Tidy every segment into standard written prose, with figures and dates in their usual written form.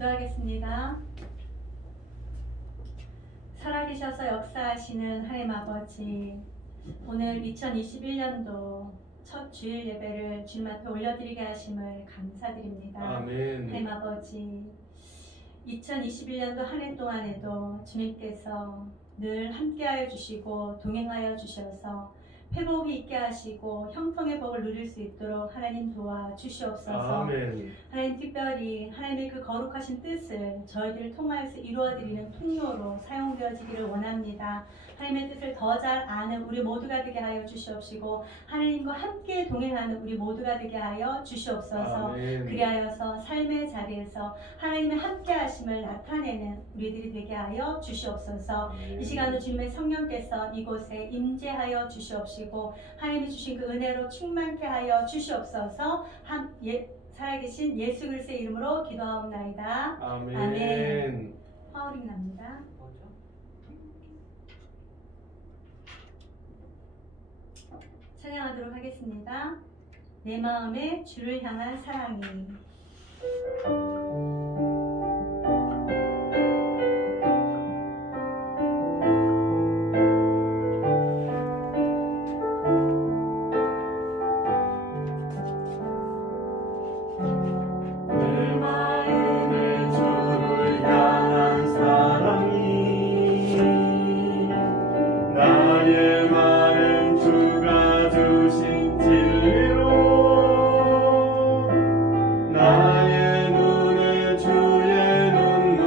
기도하겠습니다. 살아계셔서 역사하시는 하나님 아버지, 오늘 2021년도 첫 주일 예배를 주님 앞에 올려드리게 하심을 감사드립니다. 아멘. 하나님 아버지, 2021년도 한 해 동안에도 주님께서 늘 함께하여 주시고 동행하여 주셔서 회복이 있게 하시고 형통의 복을 누릴 수 있도록 하나님 도와주시옵소서. 아멘. 하나님 특별히 하나님의 그 거룩하신 뜻을 저희들을 통하여서 이루어드리는 통로로 사용되어지기를 원합니다. 하나님의 뜻을 더 잘 아는 우리 모두가 되게 하여 주시옵시고 하나님과 함께 동행하는 우리 모두가 되게 하여 주시옵소서. 아멘. 그리하여서 삶의 자리에서 하나님의 함께 하심을 나타내는 우리들이 되게 하여 주시옵소서. 이 시간도 주님의 성령께서 이곳에 임재하여 주시옵시고 하나님이 주신 그 은혜로 충만케 하여 주시옵소서. 살아계신 예수 그리스도의 이름으로 기도하옵나이다. 아멘. 아멘. 파울링 납니다. 찬양하도록 하겠습니다. 내 마음에 주를 향한 사랑이. 나의 눈에 주의 눈물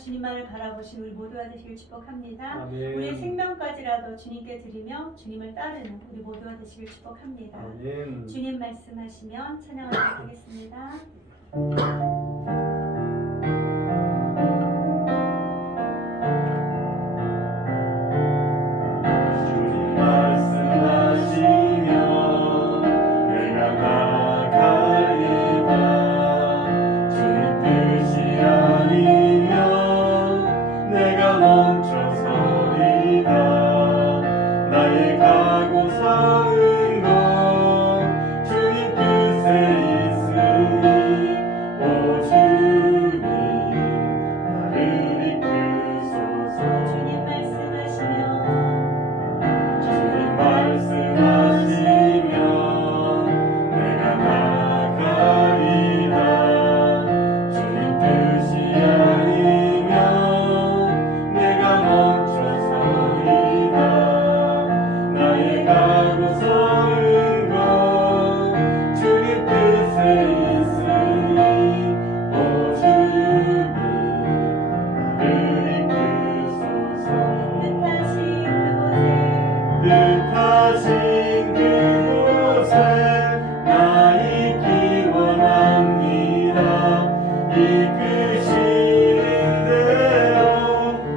주님만을 바라보신 우리 모두가 되시길 축복합니다. 아멘. 우리의 생명까지라도 주님께 드리며 주님을 따르는 우리 모두가 되시길 축복합니다. 아멘. 주님 말씀하시면 찬양하도록 하겠습니다. 주님 말씀하시면 내가 나가리라. 주님 뜻이 아니면 내가 멈춰서리라. 나의 가고 서은 것 주님 뜻에 있으니 오 주님 나를 이끄소서. 주님 말씀하시면 주님 말씀하시면 내가 나가리라. 주님 뜻이 아니면 내가 멈춰서리라. 나의 가고 서은 것 주님 뜻에 있으니 오 주님 나를 이끄소서. 뜻하신 그곳에 뜻하신 그곳에 나 있기 원합니다. 이끄시는 대로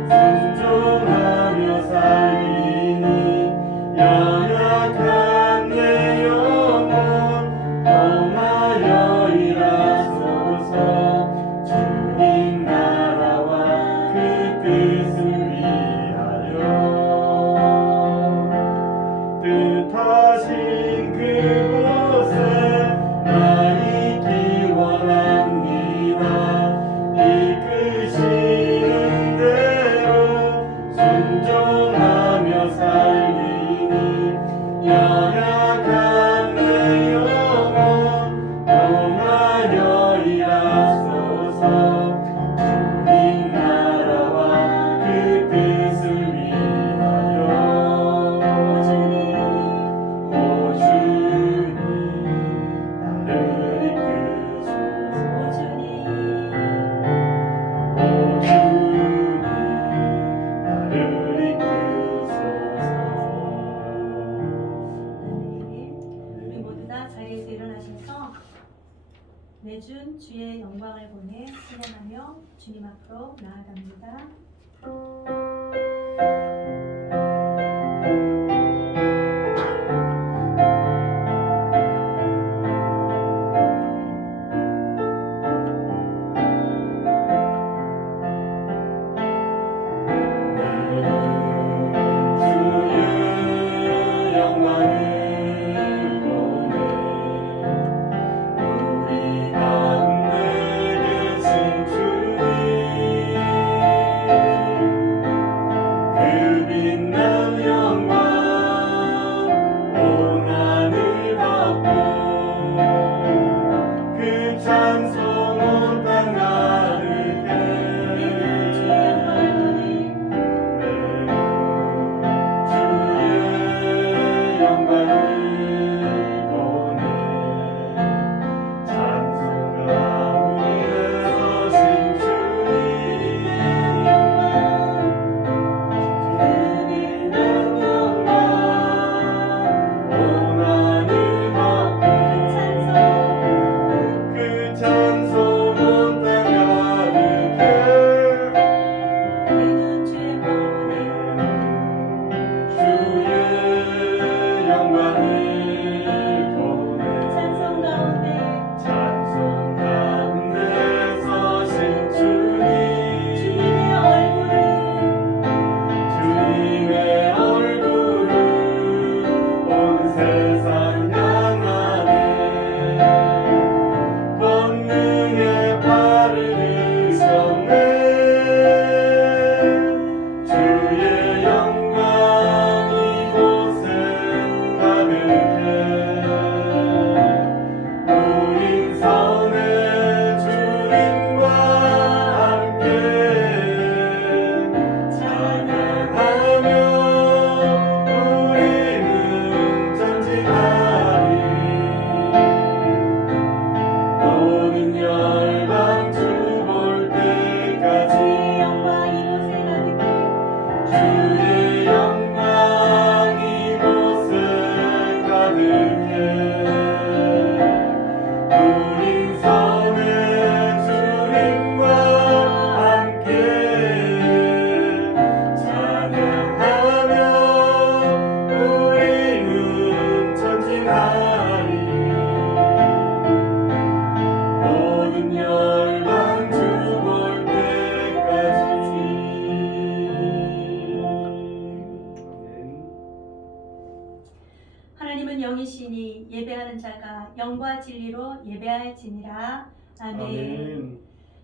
순종하며 살리니 연약한 내 영혼 통하여 일하소서. 주님 나라와 그 뜻을 위하여 뜻하신 그곳에 나 있기 원합니다. 이끄시는 대로 순종하며 살리니 연약한 내 영혼 통하여 일하소서. 주님 나라와 그 뜻을 위하여 오 주님 나를 이끄소서. 오 주님 나를 이끄소서. 우리 모두 다 자리에서 일어나셔서 내준 주의 영광을 보내 찬양하며 주님 앞으로 나아갑니다. 주의 영광을 보내 우리 가운데 계신 주님 영과 진리로 예배할지니라. 아멘.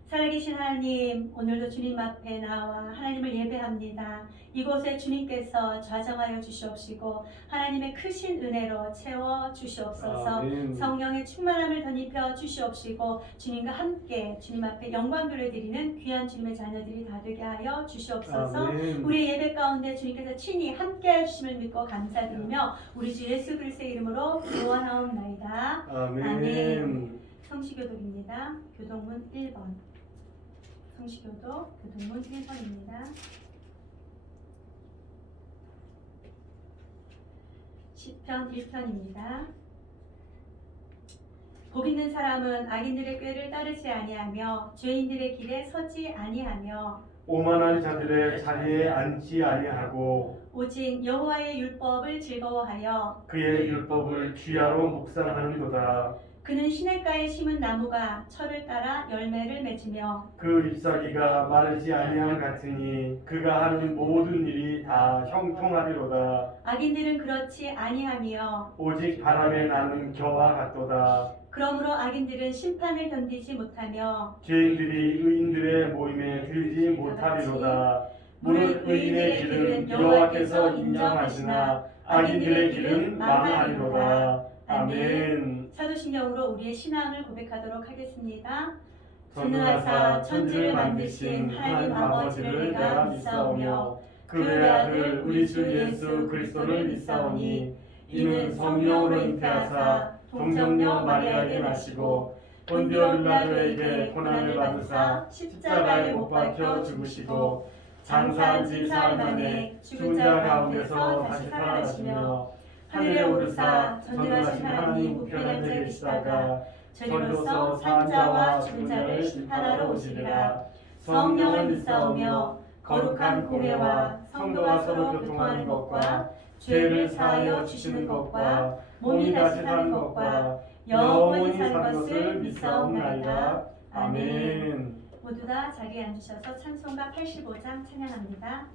살아계신 하나님, 오늘도 주님 앞에 나와 하나님을 예배합니다. 이곳에 주님께서 좌정하여 주시옵시고 하나님의 크신 은혜로 채워 주시옵소서. 아멘. 성령의 충만함을 덧입혀 주시옵시고 주님과 함께 주님 앞에 영광 돌려드리는 귀한 주님의 자녀들이 다 되게 하여 주시옵소서. 아멘. 우리의 예배 가운데 주님께서 친히 함께해 주심을 믿고 감사드리며 우리 주 예수 그리스도의 이름으로 구원하옵나이다. 아멘. 성시교독입니다. 교동문 1번. 성시교독 교동문 1번입니다. 시편 1편입니다. 복 있는 사람은 악인들의 꾀를 따르지 아니하며 죄인들의 길에 서지 아니하며 오만한 자들의 자리에 앉지 아니하고 오직 여호와의 율법을 즐거워하여 그의 율법을 주야로 묵상하는도다. 그는 시냇가에 심은 나무가 철을 따라 열매를 맺으며 그 잎사귀가 마르지 아니함 같으니 그가 하는 모든 일이 다 형통하리로다. 악인들은 그렇지 아니하며 오직 바람에 나는 겨와 같도다. 그러므로 악인들은 심판을 견디지 못하며 죄인들이 의인들의 모임에 들지 못하리로다. 무릇 의인의 길은 여호와께서 인정하시나 악인들의 길은 망하리로다. 아멘. 사도신경으로 우리의 신앙을 고백하도록 하겠습니다. 전능하사 천지를 만드신 하나님 아버지를 내가 믿사오며 그 외아들 우리 주 예수 그리스도를 믿사오니 이는 성령으로 잉태하사 동정녀 마리아에게 나시고 본디오 빌라도에게 고난을 받으사 십자가에 못 박혀 죽으시고 장사한 지 사흘 만에 죽은 자 가운데서 다시 살아나시며 하늘에 오르사 전능하신 하나님 우편에 앉아 계시다가 저리로서 산자와 죽은 자를 심판하러 오시리라. 성령을 믿사오며 거룩한 공회와 성도가 서로 교통하는 것과 죄를 사하여 주시는 것과 몸이 다시 사는 것과 영원히 사는 것을 믿사옵나이다. 아멘. 모두 다 자리에 앉으셔서 찬송가 85장 찬양합니다.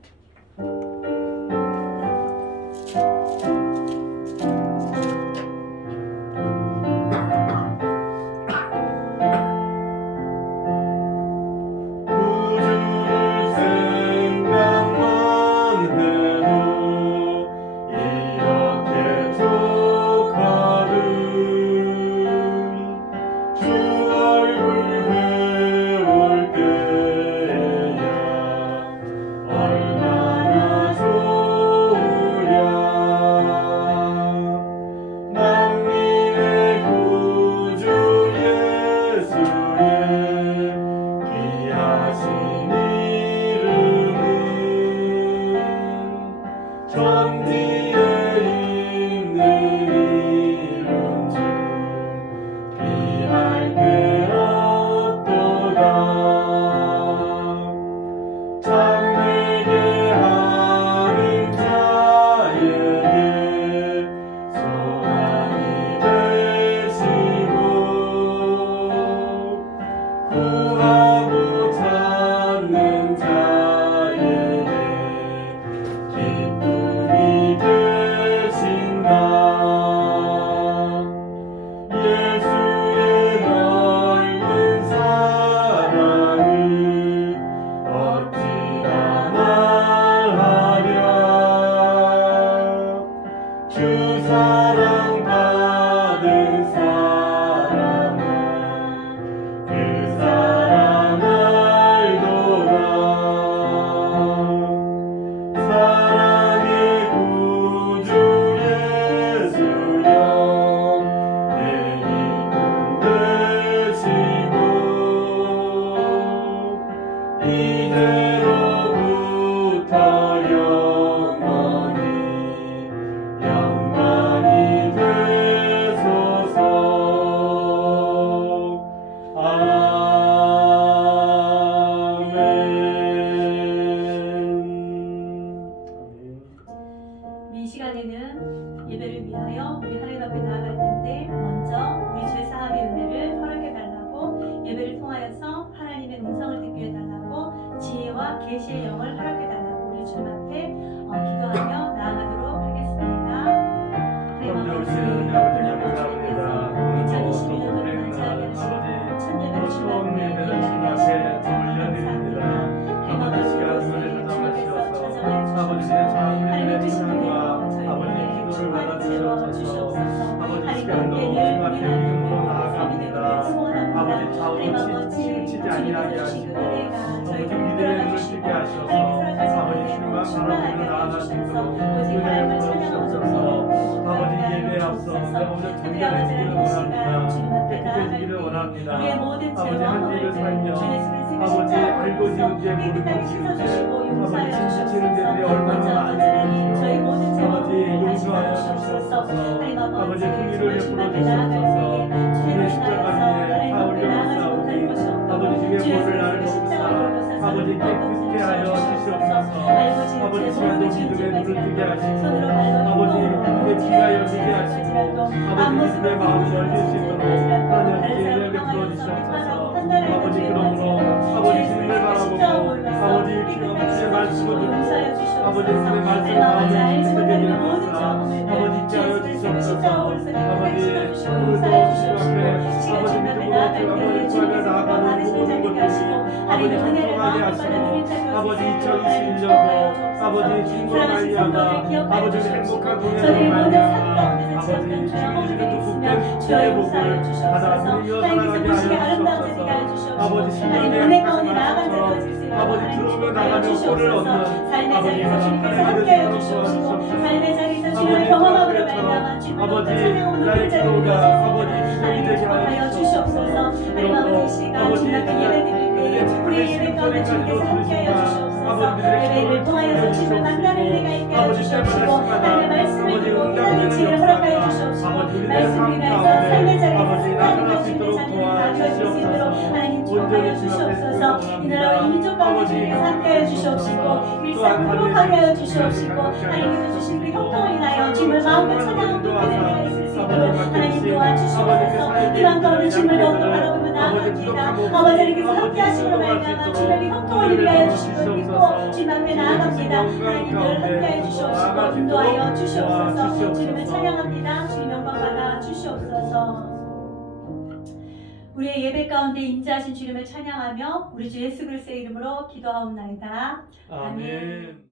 계시의 영을 허락해달라고 우리 주님 앞에 기도하며 나아가도록 하겠습니다. 하나님 아버지, 오늘 주님께서 수고한 예배를 주님 앞에 돌려드립니다. 아버지 시간 은혜를 찾아가시어서 아버지의 자우리의 찬양과 아버지의 기도를 받아주시옵소서. 아버지 시간도 주님 앞에 믿음으로 나아갑니다. 아버지 좌우로 치우치지 아니하게 하시고 아버지 믿음의 눈을 뜨게 하셔서 아버지 주님과 바라보며 나아갈 수 있도록 은혜를 부어주시옵소서. 아버지 예배에 앞서 내 모든 준비되기를 원합니다. 깨끗해지기를 원합니다. 아버지 한지를 살며 아버지 알고 지은지 모르고 지은지 아버지 지치는 데들이 얼마나 많은지 아버지 용서하여 주시옵소서. 아버지 긍휼을 베풀어 주시옵소서. 주의 십자가 위에 다 올려놓사오니 아버지 주의 보혈을 나를 먹으사 아버지 깨끗게 하여 주시옵소서. 아버지 시간도 믿음의 눈을 뜨게 하시고 아버지 믿음의 귀가 열리게 하시고 아버지 믿음의 마음을 열릴 수 있도록 하나님께 은혜를 베풀어 주시옵소서. 아버지 그러므로 아버지 주님을 바라보고 아버지 주의 말씀을 듣고 아버지 주의 말씀을 마음에 지키게 되기를 원하사 아버지 있게 하여 주시옵소서. 아버지 오늘도 주님 앞에 아버지 믿음으로 아버지 구하며 나아가는 모든 것들이 아버지 성공하게 하시고 아버지 2021년도 아버지 주님과 말미암아 아버지 행복한 동행을 말미암아 아버지 주님의 복된 주의 복을 받아 이어나가게 하여 주시옵소서. 아버지 신령의 하나님 아버지 들어오며 나가며 꼴을 얻는 아버지 하나님의 주시옵소서. 삶의 자리에서 주님을 경험함으로 말미암아 아버지 나의 기도가 아버지 주님이 되게 하여 주시옵소서. 하나님 아버지 이 시간 주님께 예배드릴 때에 우리 예배 가운데 주님께서 함께하여 주시옵소서. 예배를 통하여서 주님을 만나는 은혜가 있게 하여 주시옵시고 하나님의 말씀을 듣고 깨닫는 지혜를 허락하여 주시옵시고 말씀을 위하여서 삶의 자리에서 승리하는 것을 자녀를 나누어질 수 있도록 하나님 축복하여 주시옵소서. 이 나라와 이 민족 가운데 주님께서 함께하여 주시옵시고 일상 행복하게 하여 주시옵시고 하나님께서 주신 그 형통을 인하여 주님을 마음껏 찬양하고 기쁘게 있을 수 있도록 하나님 도와주시옵소서. 이런 가운데 주님을 더욱더 바라보며 나아갑니다. 아버지 하나님께서 함께하심으로 말미암아 주님의 형통을 위하여 주시고 믿고 주님 앞에 나아갑니다. 하나님 늘 함께해 주시옵시고 인도하여 주시옵소서. 주님을 찬양합니다. 주님 영광 받아 주시옵소서. 우리의 예배 가운데 임재하신 주님을 찬양하며 우리 주 예수 그리스도의 이름으로 기도하옵나이다. 아멘.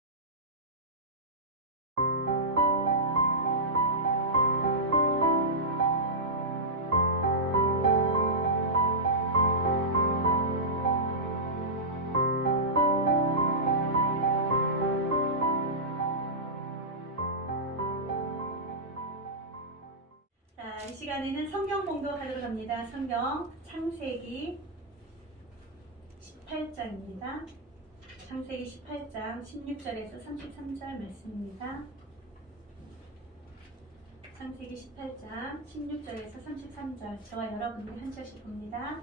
이 시간에는 성경 공독하도록 합니다. 성경 창세기 18장입니다. 창세기 18장 16절에서 33절 말씀입니다. 창세기 18장 16절에서 33절 저와 여러분들이 한 절씩 봅니다.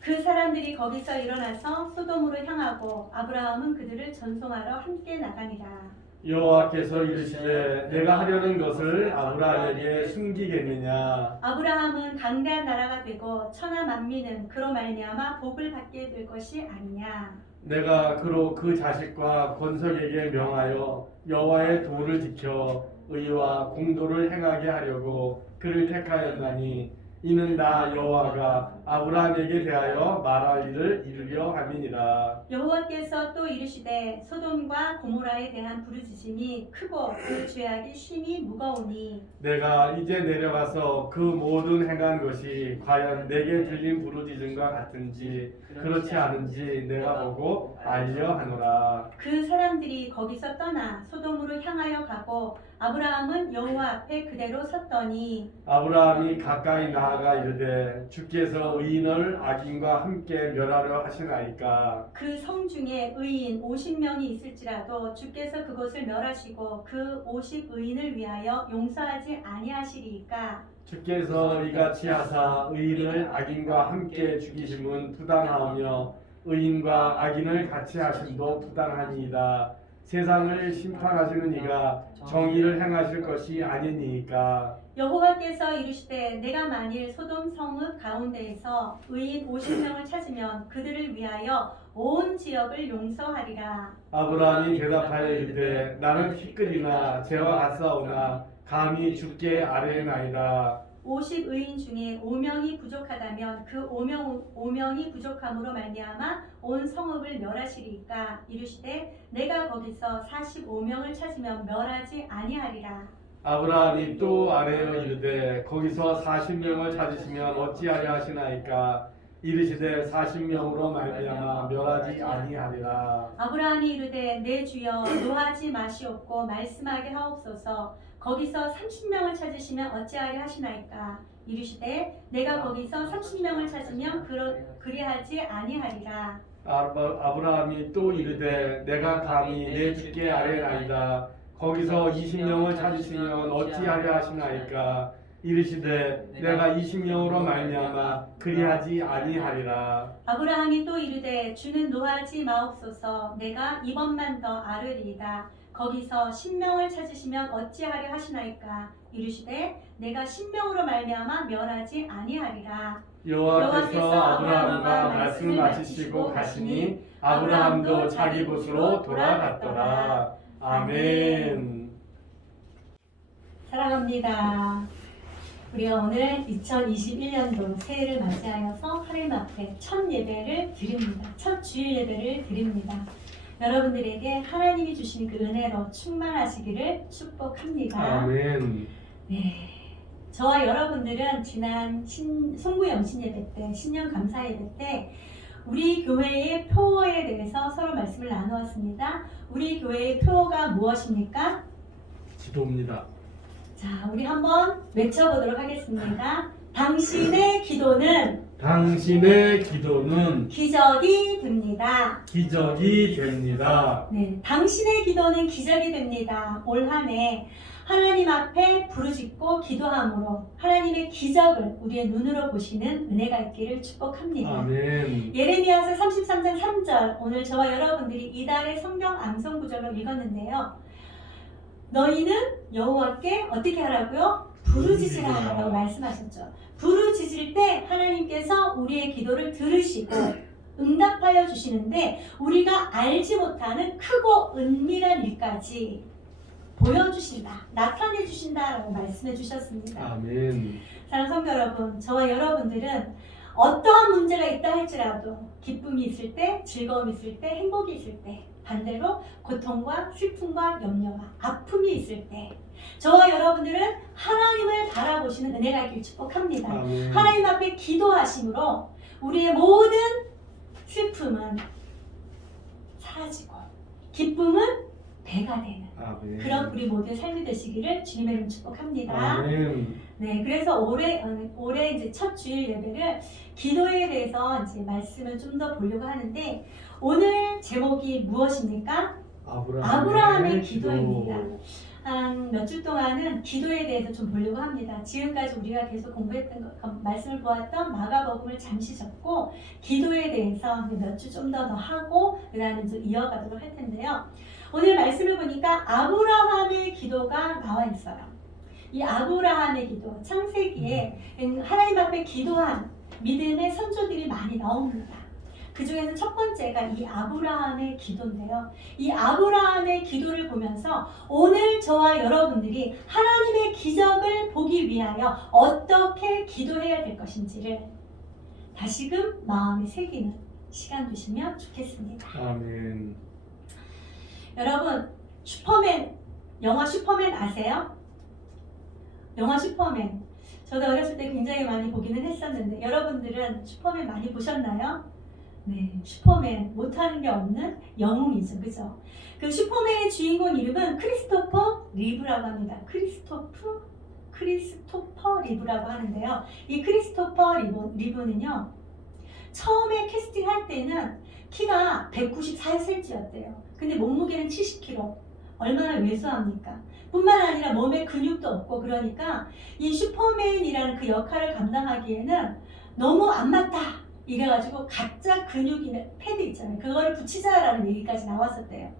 그 사람들이 거기서 일어나서 소돔으로 향하고 아브라함은 그들을 전송하러 함께 나가니라. 여호와께서 이르시되 내가 하려는 것을 아브라함에게 숨기겠느냐. 아브라함은 강대한 나라가 되고 천하 만민은 그로 말미암아 복을 받게 될 것이 아니냐. 내가 그로 그 자식과 권석에게 명하여 여호와의 도를 지켜 의와 공도를 행하게 하려고 그를 택하였나니 이는 나 여호와가 아브라함에게 대하여 말할 일을 이루려 함이니라. 여호와께서 또 이르시되 소돔과 고모라에 대한 부르짖음이 크고 그 죄악이 심히 무거우니 내가 이제 내려가서 그 모든 행한 것이 과연 내게 들린 부르짖음과 같은지 그렇지 않은지 내가 보고 알려 하노라. 그 사람들이 거기서 떠나 소돔으로 향하여 가고 아브라함은 여호와 앞에 그대로 섰더니 아브라함이 가까이 나아가 이르되 주께서 의인을 악인과 함께 멸하려 하시나이까. 그 성 중에 의인 50명이 있을지라도 주께서 그것을 멸하시고 그 50의인을 위하여 용서하지 아니하시리이까. 주께서 이같이 하사 의인을 악인과 함께 죽이심은 부당하며 의인과 악인을 같이 하심도 부당하니이다. 세상을 심판하시는 이가 정의를 행하실 것이 아니니까. 여호와께서 이르시되 내가 만일 소돔 성읍 가운데에서 의인 50명을 찾으면 그들을 위하여 온 지역을 용서하리라. 아브라함이 대답하여 이르되 나는 티끌이나 재와 같사오나 감히 주께 아뢰나이다. 50의인 중에 5명이 부족하다면 그 5명이 부족함으로 말미암아 온 성읍을 멸하시리까 이르시되 내가 거기서 45명을 찾으면 멸하지 아니하리라. 아브라함이 또 아뢰어 이르되 거기서 40명을 찾으시면 어찌하려 하시나이까 이르시되 40명으로 말미암아 멸하지 아니하리라. 아브라함이 이르되 내 주여 노하지 마시옵고 말씀하게 하옵소서. 거기서 30명을 찾으시면 어찌하려 하시나이까 이르시되 내가 거기서 30명을 찾으면 그리하지 아니하리라. 아브라함이 또 이르되 내가 감히 내 주께 아뢰나이다. 거기서 20명을 찾으시면 어찌하려 하시나이까 이르시되 내가 20명으로 말미암아 그리하지 아니하리라. 아브라함이 또 이르되 주는 노하지 마옵소서. 내가 이번만 더 아뢰리이다. 거기서 10명을 찾으시면 어찌하려 하시나이까 이르시되 내가 10명으로 말미암아 멸하지 아니하리라. 여호와께서 아브라함과 말씀을 마치시고 가시니 아브라함도 자기 곳으로 돌아갔더라. 아멘. 사랑합니다. 우리가 오늘 2021년도 새해를 맞이하여서 하나님 앞에 첫 예배를 드립니다. 첫 주일 예배를 드립니다. 여러분들에게 하나님이 주신 그 은혜로 충만하시기를 축복합니다. 아멘. 네, 저와 여러분들은 지난 송구 영신 예배 때, 신년 감사 예배 때 우리 교회의 표어에 대해서 서로 말씀을 나누었습니다. 우리 교회의 표어가 무엇입니까? 기도입니다. 자, 우리 한번 외쳐보도록 하겠습니다. 당신의 기도는 기적이 됩니다. 기적이 됩니다. 네, 당신의 기도는 기적이 됩니다. 올 한 해 하나님 앞에 부르짖고 기도함으로 하나님의 기적을 우리의 눈으로 보시는 은혜가 있기를 축복합니다. 아멘. 예레미야서 33장 3절 오늘 저와 여러분들이 이달의 성경 암송 구절로 읽었는데요. 너희는 여호와께 어떻게 하라고요? 부르짖으라 라고 말씀하셨죠. 부르짖을 때 하나님께서 우리의 기도를 들으시고 응답하여 주시는데 우리가 알지 못하는 크고 은밀한 일까지 보여주신다, 나타내 주신다라고 말씀해 주셨습니다. 아멘. 사랑하는 성도 여러분, 저와 여러분들은 어떠한 문제가 있다 할지라도 기쁨이 있을 때, 즐거움이 있을 때, 행복이 있을 때, 반대로 고통과 슬픔과 염려와 아픔이 있을 때 저와 여러분들은 하나님을 바라보시는 은혜가 있길 축복합니다. 아멘. 하나님 앞에 기도하심으로 우리의 모든 슬픔은 사라지고 기쁨은 배가 되는 아멘. 그런 우리 모두의 삶이 되시기를 주님의 이름 축복합니다. 아멘. 네, 그래서 올해 이제 첫 주일 예배를 기도에 대해서 이제 말씀을 좀 더 보려고 하는데 오늘 제목이 무엇입니까? 아브라함의 기도입니다. 한 몇 주 동안은 기도에 대해서 좀 보려고 합니다. 지금까지 우리가 계속 공부했던 말씀을 보았던 마가복음을 잠시 접고 기도에 대해서 몇 주 좀 더 하고 그 다음에 좀 이어가도록 할 텐데요. 오늘 말씀을 보니까 아브라함의 기도가 나와 있어요. 이 아브라함의 기도, 창세기에 하나님 앞에 기도한 믿음의 선조들이 많이 나옵니다. 그 중에서 첫 번째가 이 아브라함의 기도인데요. 이 아브라함의 기도를 보면서 오늘 저와 여러분들이 하나님의 기적을 보기 위하여 어떻게 기도해야 될 것인지를 다시금 마음에 새기는 시간 되시면 좋겠습니다. 아멘. 여러분, 영화 슈퍼맨 아세요? 영화 슈퍼맨. 저도 어렸을 때 굉장히 많이 보기는 했었는데 여러분들은 슈퍼맨 많이 보셨나요? 네, 슈퍼맨 못하는 게 없는 영웅이죠, 그죠? 그 슈퍼맨의 주인공 이름은 크리스토퍼 리브라고 합니다. 크리스토퍼 리브라고 하는데요. 이 크리스토퍼 리브는요, 처음에 캐스팅할 때는 키가 194cm였대요. 근데 몸무게는 70kg. 얼마나 왜소합니까? 뿐만 아니라 몸에 근육도 없고 그러니까 이 슈퍼맨이라는 그 역할을 감당하기에는 너무 안 맞다. 이래가지고 가짜 근육이나 패드 있잖아요. 그거를 붙이자라는 얘기까지 나왔었대요.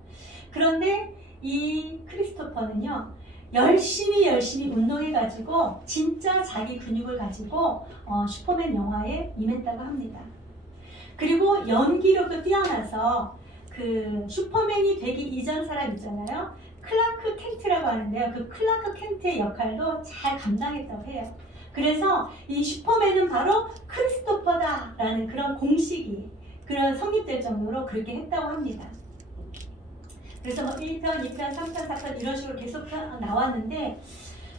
그런데 이 크리스토퍼는요, 열심히 운동해가지고 진짜 자기 근육을 가지고 슈퍼맨 영화에 임했다고 합니다. 그리고 연기력도 뛰어나서 그 슈퍼맨이 되기 이전 사람 있잖아요. 클라크 켄트라고 하는데요. 그 클라크 켄트의 역할도 잘 감당했다고 해요. 그래서 이 슈퍼맨은 바로 크리스토퍼다라는 그런 공식이 그런 성립될 정도로 그렇게 했다고 합니다. 그래서 뭐 1편, 2편, 3편, 4편 이런 식으로 계속 나왔는데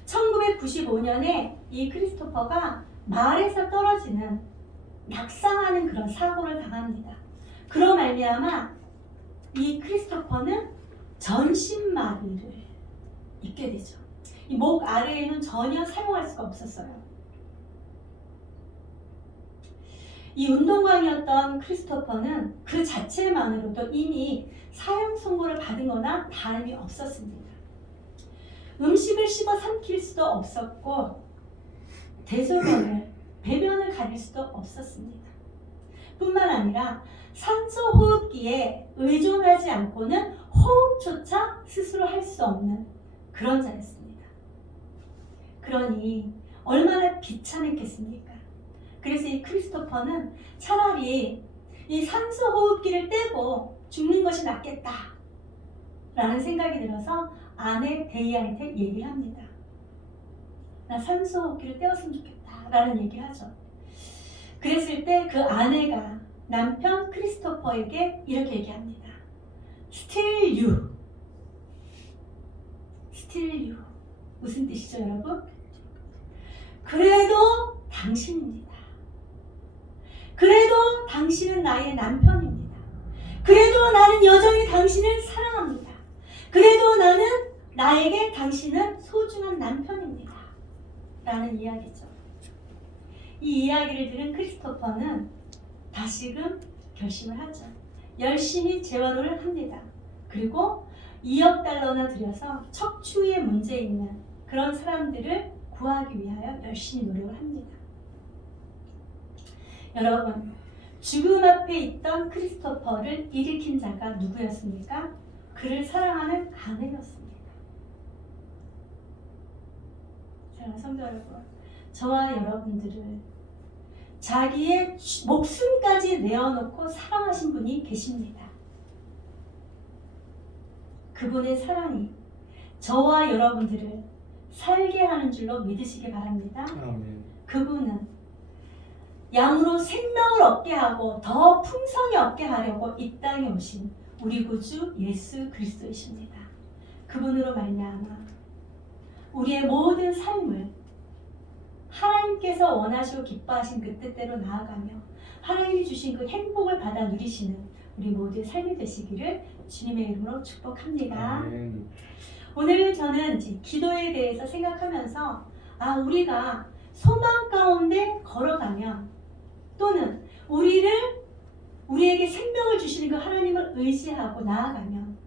1995년에 이 크리스토퍼가 마을에서 떨어지는 낙상하는 그런 사고를 당합니다. 그로 말미암아 이 크리스토퍼는 전신마비를 입게 되죠. 이 목 아래에는 전혀 사용할 수가 없었어요. 이 운동광이었던 크리스토퍼는 그 자체만으로도 이미 사형 선고를 받은 거나 다름이 없었습니다. 음식을 씹어 삼킬 수도 없었고 대소변을 배변을 가릴 수도 없었습니다. 뿐만 아니라 산소 호흡기에 의존하지 않고는 호흡조차 스스로 할 수 없는 그런 자였습니다. 그러니 얼마나 비참했겠습니까? 그래서 이 크리스토퍼는 차라리 이 산소 호흡기를 떼고 죽는 것이 낫겠다 라는 생각이 들어서 아내 데이한테 얘기를 합니다. 나 산소 호흡기를 떼었으면 좋겠다 라는 얘기를 하죠. 그랬을 때 그 아내가 남편 크리스토퍼에게 이렇게 얘기합니다. Still you. Still you. 무슨 뜻이죠, 여러분? 그래도 당신입니다. 그래도 당신은 나의 남편입니다. 그래도 나는 여전히 당신을 사랑합니다. 그래도 나는 나에게 당신은 소중한 남편입니다. 라는 이야기죠. 이 이야기를 들은 크리스토퍼는 다시금 결심을 하죠. 열심히 재활을 합니다. 그리고 2억 달러나 들여서 척추에 문제 있는 그런 사람들을 구하기 위하여 열심히 노력을 합니다. 여러분, 죽음 앞에 있던 크리스토퍼를 일으킨 자가 누구였습니까? 그를 사랑하는 아내였습니다. 사랑하는 성도 여러분, 저와 여러분들을 자기의 목숨까지 내어놓고 사랑하신 분이 계십니다. 그분의 사랑이 저와 여러분들을 살게 하는 줄로 믿으시기 바랍니다. 아멘. 그분은 양으로 생명을 얻게 하고 더 풍성히 얻게 하려고 이 땅에 오신 우리 구주 예수 그리스도이십니다. 그분으로 말미암아 우리의 모든 삶을 하나님께서 원하시고 기뻐하신 그 뜻대로 나아가며 하나님이 주신 그 행복을 받아 누리시는 우리 모두의 삶이 되시기를 주님의 이름으로 축복합니다. 아멘. 오늘 저는 이제 기도에 대해서 생각하면서 우리가 소망 가운데 걸어가면 또는 우리에게 생명을 주시는 그 하나님을 의지하고 나아가면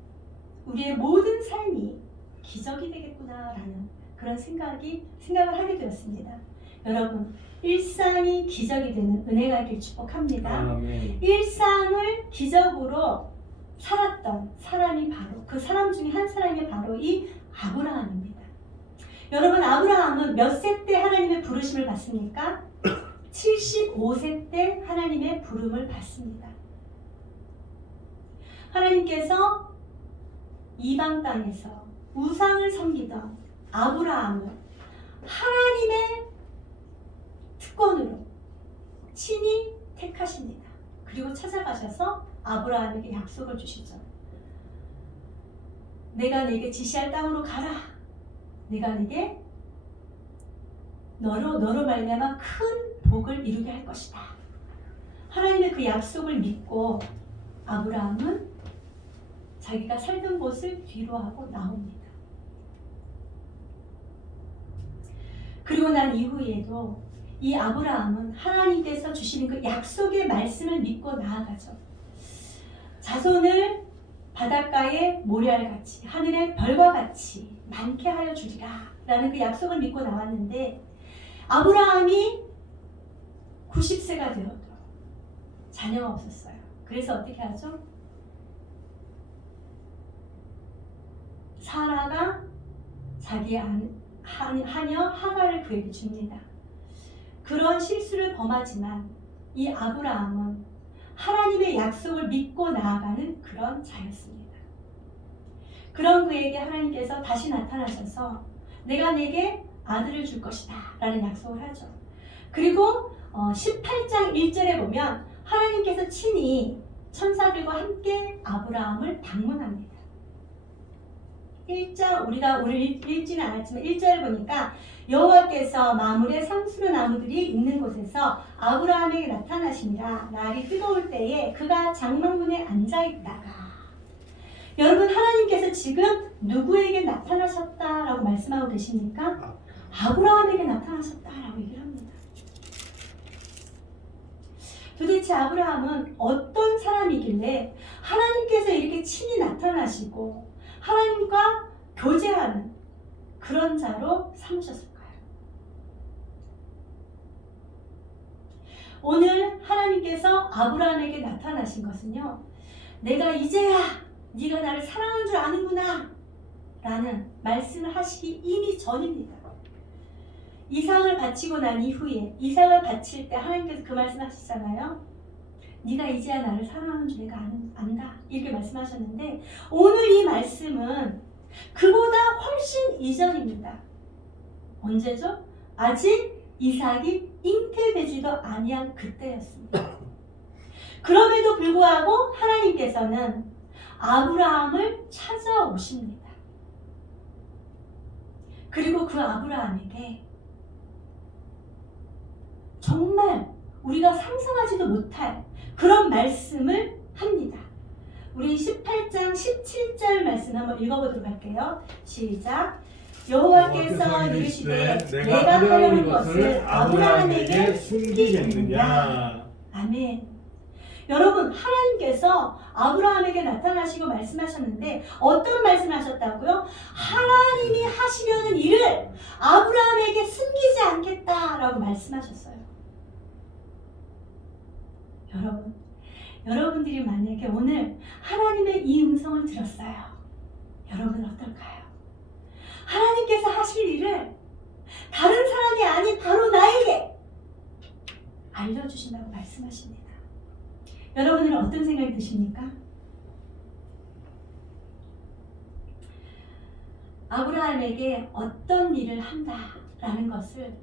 우리의 모든 삶이 기적이 되겠구나라는 그런 생각을 하게 되었습니다. 여러분, 일상이 기적이 되는 은혜가 있길 축복합니다. 아멘. 일상을 기적으로 살았던 사람이 바로 그 사람 중에 한 사람이 바로 이 아브라함입니다. 여러분, 아브라함은 몇 세 때 하나님의 부르심을 받습니까? 75세 때 하나님의 부름을 받습니다. 하나님께서 이방 땅에서 우상을 섬기던 아브라함을 하나님의 특권으로 친히 택하십니다. 그리고 찾아가셔서 아브라함에게 약속을 주시죠. 내가 네게 지시할 땅으로 가라. 내가 네게 너로 말미암아 큰 복을 이루게 할 것이다. 하나님의 그 약속을 믿고 아브라함은 자기가 살던 곳을 뒤로하고 나옵니다. 그리고 난 이후에도 이 아브라함은 하나님께서 주시는 그 약속의 말씀을 믿고 나아가죠. 자손을 바닷가의 모래알같이 하늘의 별과 같이 많게 하여 주리라 라는 그 약속을 믿고 나왔는데 아브라함이 90세가 되어도 자녀가 없었어요. 그래서 어떻게 하죠? 사라가 자기의 하녀 하갈을 그에게 줍니다. 그런 실수를 범하지만 이 아브라함은 하나님의 약속을 믿고 나아가는 그런 자였습니다. 그런 그에게 하나님께서 다시 나타나셔서 내가 네게 아들을 줄 것이다 라는 약속을 하죠. 그리고 18장 1절에 보면 하나님께서 친히 천사들과 함께 아브라함을 방문합니다. 1장 우리가 읽지는 않았지만 1절 보니까 여호와께서 마물의 상수로 나무들이 있는 곳에서 아브라함에게 나타나시니라. 날이 뜨거울 때에 그가 장막문에 앉아있다가. 여러분, 하나님께서 지금 누구에게 나타나셨다라고 말씀하고 계십니까? 아브라함에게 나타나셨다라고 얘기를 합니다. 도대체 아브라함은 어떤 사람이길래 하나님께서 이렇게 친히 나타나시고 하나님과 교제하는 그런 자로 삼으셨을까요? 오늘 하나님께서 아브라함에게 나타나신 것은요, 내가 이제야 네가 나를 사랑하는 줄 아는구나 라는 말씀을 하시기 이미 전입니다. 이삭을 바치고 난 이후에 이삭을 바칠 때 하나님께서 그 말씀 하셨잖아요. 네가 이제야 나를 사랑하는 줄 내가 안다 이렇게 말씀하셨는데, 오늘 이 말씀은 그보다 훨씬 이전입니다. 언제죠? 아직 이삭이 잉태되지도 아니한 그때였습니다. 그럼에도 불구하고 하나님께서는 아브라함을 찾아오십니다. 그리고 그 아브라함에게 정말 우리가 상상하지도 못할 그런 말씀을 합니다. 우리 18장 17절 말씀 한번 읽어보도록 할게요. 시작. 여호와께서 이르시되 내가 하려는 것을 아브라함에게 숨기겠느냐. 아멘. 여러분, 하나님께서 아브라함에게 나타나시고 말씀하셨는데 어떤 말씀을 하셨다고요? 하나님이 하시려는 일을 아브라함에게 숨기지 않겠다라고 말씀하셨어요. 여러분들이 만약에 오늘 하나님의 이 음성을 들었어요. 여러분은 어떨까요? 하나님께서 하실 일을 다른 사람이 아닌 바로 나에게 알려주신다고 말씀하십니다. 여러분들은 어떤 생각이 드십니까? 아브라함에게 어떤 일을 한다라는 것을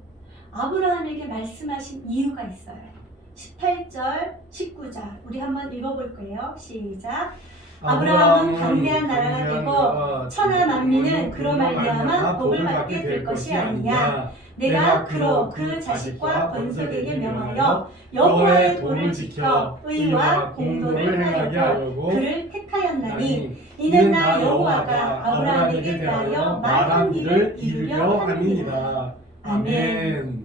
아브라함에게 말씀하신 이유가 있어요. 18절, 19절 우리 한번 읽어볼 거예요. 시작. 아브라함은 강대한 나라가 되고 천하 만민은 그로 말미암아 복을 받게 될 것이 아니냐. 내가 그로 그 자식과 번석에게 명하여 여호와의 도를 지켜 의와 공도를 행하게 하려고 그를 택하였나니 이는 나 여호와가 아브라함에게 대하여 말한 일을 이루려 함이니라. 아멘.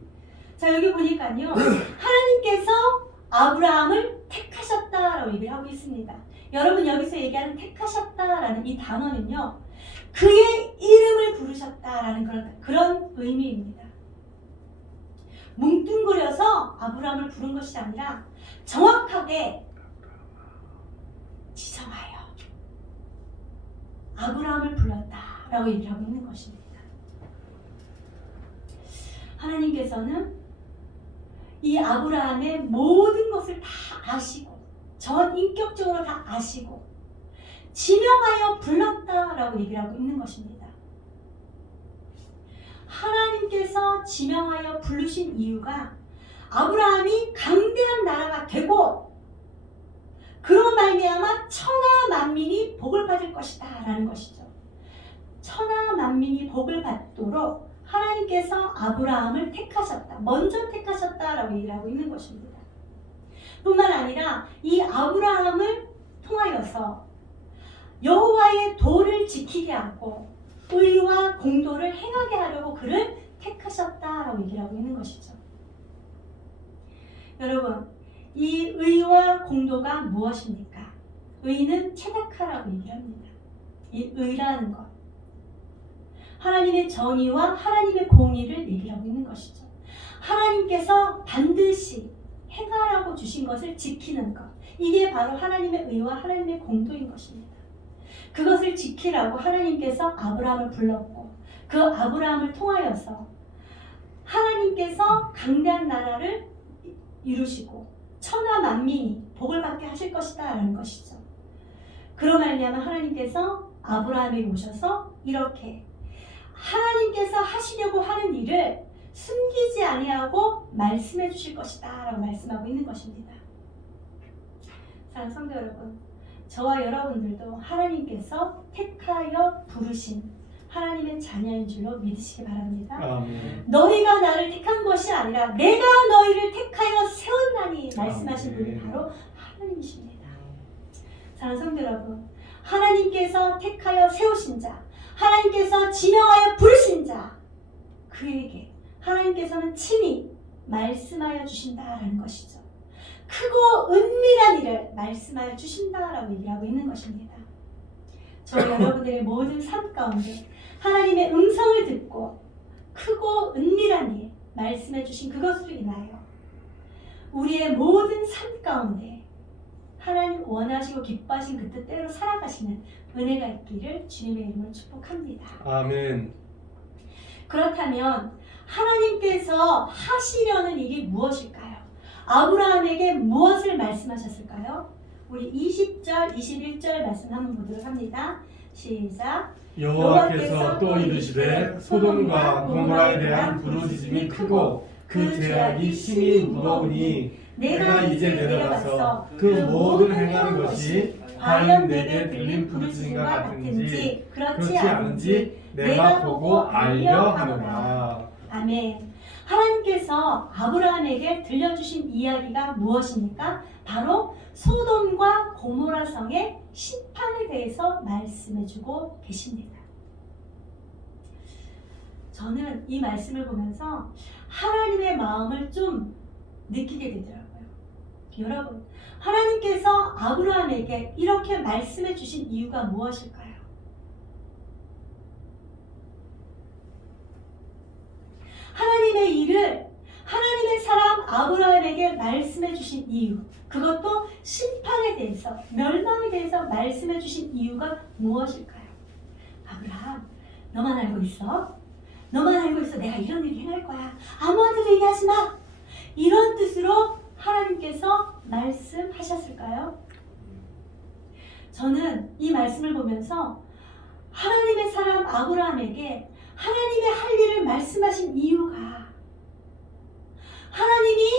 자, 여기 보니까요, 하나님께서 아브라함을 택하셨다라고 얘기를 하고 있습니다. 여러분, 여기서 얘기하는 택하셨다라는 이 단어는요, 그의 이름을 부르셨다라는 그런 의미입니다. 뭉뚱그려서 아브라함을 부른 것이 아니라 정확하게 지정하여 아브라함을 불렀다라고 얘기를 하고 있는 것입니다. 하나님께서는 이 아브라함의 모든 것을 다 아시고 전 인격적으로 다 아시고 지명하여 불렀다라고 얘기를 하고 있는 것입니다. 하나님께서 지명하여 부르신 이유가 아브라함이 강대한 나라가 되고 그로 말미암아 천하 만민이 복을 받을 것이다 라는 것이죠. 천하 만민이 복을 받도록 하나님께서 아브라함을 택하셨다. 먼저 택하셨다라고 얘기를 하고 있는 것입니다. 뿐만 아니라 이 아브라함을 통하여서 여호와의 도를 지키게 하고 의와 공도를 행하게 하려고 그를 택하셨다라고 얘기를 하고 있는 것이죠. 여러분, 이 의와 공도가 무엇입니까? 의는 체다카라고 얘기를 합니다. 이 의라는 것, 하나님의 정의와 하나님의 공의를 얘기를 하고 있는 것이죠. 하나님께서 반드시 행하라고 주신 것을 지키는 것, 이게 바로 하나님의 의와 하나님의 공도인 것입니다. 그것을 지키라고 하나님께서 아브라함을 불렀고 그 아브라함을 통하여서 하나님께서 강대한 나라를 이루시고 천하 만민이 복을 받게 하실 것이다 라는 것이죠. 그로 말미암아 하나님께서 아브라함에게 오셔서 이렇게 하나님께서 하시려고 하는 일을 숨기지 아니하고 말씀해 주실 것이다 라고 말씀하고 있는 것입니다. 사랑하는 성도 여러분, 저와 여러분들도 하나님께서 택하여 부르신 하나님의 자녀인 줄로 믿으시기 바랍니다. 아멘. 너희가 나를 택한 것이 아니라 내가 너희를 택하여 세웠나니 말씀하신 분이 아멘. 바로 하나님이십니다. 사랑하는 성도 여러분, 하나님께서 택하여 세우신 자, 하나님께서 지명하여 부르신 자, 그에게 하나님께서는 친히 말씀하여 주신다라는 것이죠. 크고 은밀한 일을 말씀하여 주신다라고 얘기하고 있는 것입니다. 저 여러분들의 모든 삶 가운데 하나님의 음성을 듣고 크고 은밀한 일 말씀해 주신 그것으로 인하여 우리의 모든 삶 가운데 하나님 원하시고 기뻐하신 그 뜻대로 살아가시는 은혜가 있기를 주님의 이름으로 축복합니다. 아멘. 그렇다면 하나님께서 하시려는 일이 무엇일까요? 아브라함에게 무엇을 말씀하셨을까요? 우리 20절, 21절 말씀 한번 보도록 합니다. 시작. 여호와께서 또 이르시되 소돔과 고모라에 대한 부르짖음이 크고 그 죄악이 심히 무거우니 내가 이제 내려가서 그 모든 행하는 것이 과연 내게 들린 부르짖음과 같은지 그렇지 않은지 내가 보고 알려 하노라. 아멘. 하나님께서 아브라함에게 들려주신 이야기가 무엇입니까? 바로 소돔과 고모라 성의 심판에 대해서 말씀해주고 계십니다. 저는 이 말씀을 보면서 하나님의 마음을 좀 느끼게 되더라고요. 여러분, 하나님께서 아브라함에게 이렇게 말씀해 주신 이유가 무엇일까요? 하나님의 일을 하나님의 사람 아브라함에게 말씀해 주신 이유, 그것도 심판에 대해서, 멸망에 대해서 말씀해 주신 이유가 무엇일까요? 아브라함, 너만 알고 있어. 너만 알고 있어. 내가 이런 일 행할 거야. 아무한테도 얘기하지 마. 이런 뜻으로 하나님께서 말씀하셨을까요? 저는 이 말씀을 보면서 하나님의 사람 아브라함에게 하나님의 할 일을 말씀하신 이유가 하나님이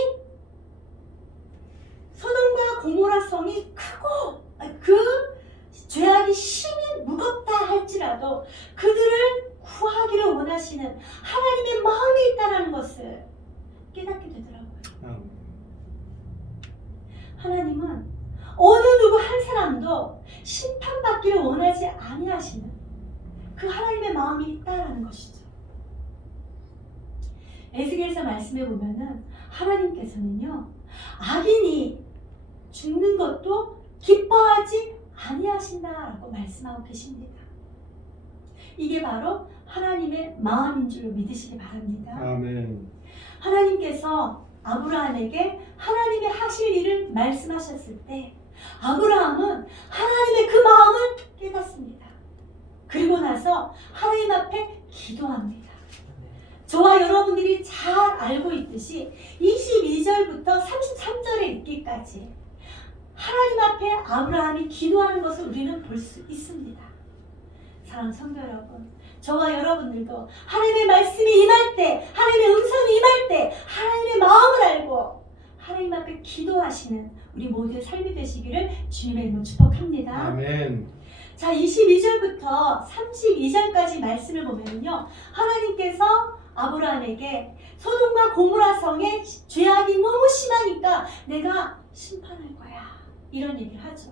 소돔과 고모라 성이 크고 그 죄악이 심히 무겁다 할지라도 그들을 구하기를 원하시는 하나님의 마음이 있다는 것을 깨닫게 되더라고요. 하나님은 어느 누구 한 사람도 심판받기를 원하지 아니하시는 그 하나님의 마음이 있다라는 것이죠. 에스겔서 말씀해 보면은 하나님께서는요, 악인이 죽는 것도 기뻐하지 아니하신다라고 말씀하고 계십니다. 이게 바로 하나님의 마음인 줄로 믿으시기 바랍니다. 아멘. 하나님께서 아브라함에게 하나님의 하실 일을 말씀하셨을 때 아브라함은 하나님의 그 마음을 깨닫습니다. 그리고 나서 하나님 앞에 기도합니다. 저와 여러분들이 잘 알고 있듯이 22절부터 33절에 있기까지 하나님 앞에 아브라함이 기도하는 것을 우리는 볼 수 있습니다. 사랑하는 성도 여러분, 저와 여러분들도 하나님의 말씀이 임할 때, 하나님의 음성이 임할 때 하나님의 마음을 알고 하나님 앞에 기도하시는 우리 모두의 삶이 되시기를 주님의 이름으로 축복합니다. 아멘. 자, 22절부터 32절까지 말씀을 보면요, 하나님께서 아브라함에게 소돔과 고모라 성의 죄악이 너무 심하니까 내가 심판할 거야, 이런 얘기를 하죠.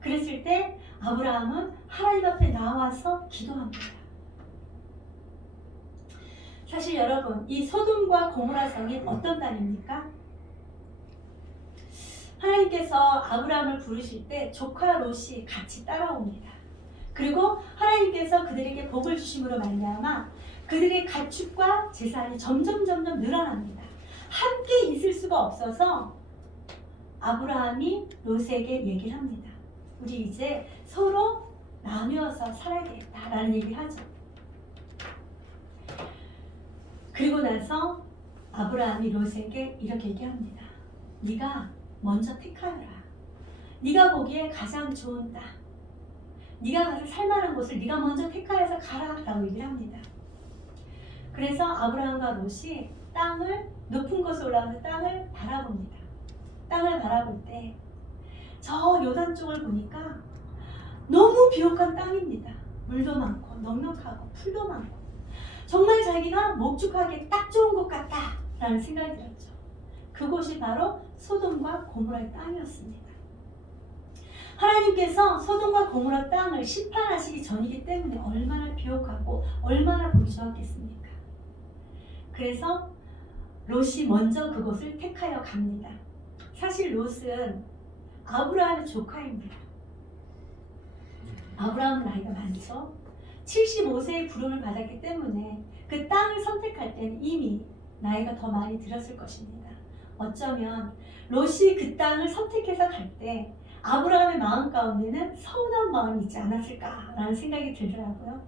그랬을 때 아브라함은 하나님 앞에 나와서 기도합니다. 사실 여러분, 이 소돔과 고모라 성이 어떤 땅입니까? 하나님께서 아브라함을 부르실 때 조카 롯이 같이 따라옵니다. 그리고 하나님께서 그들에게 복을 주심으로 말미암아 그들의 가축과 재산이 점점 늘어납니다. 함께 있을 수가 없어서 아브라함이 롯에게 얘기를 합니다. 우리 이제 서로 나누어서 살아야 되겠다라는 얘기를 하죠. 그리고 나서 아브라함이 롯에게 이렇게 얘기합니다. 네가 먼저 택하여라. 네가 보기에 가장 좋은 땅, 네가 가서 살만한 곳을 네가 먼저 택하여서 가라 라고 얘기를 합니다. 그래서 아브라함과 롯이 높은 곳에 올라가서 땅을 바라봅니다. 땅을 바라볼 때 저 요단 쪽을 보니까 너무 비옥한 땅입니다. 물도 많고 넉넉하고 풀도 많고 정말 자기가 목축하기에 딱 좋은 곳 같다라는 생각이 들었죠. 그곳이 바로 소돔과 고모라의 땅이었습니다. 하나님께서 소돔과 고모라 땅을 심판하시기 전이기 때문에 얼마나 비옥하고 얼마나 보기 좋았겠습니까? 그래서 롯이 먼저 그곳을 택하여 갑니다. 사실 롯은 아브라함의 조카입니다. 아브라함은 나이가 많죠. 75세의 부름을 받았기 때문에 그 땅을 선택할 때는 이미 나이가 더 많이 들었을 것입니다. 어쩌면 롯이 그 땅을 선택해서 갈 때 아브라함의 마음 가운데는 서운한 마음이 있지 않았을까라는 생각이 들더라고요.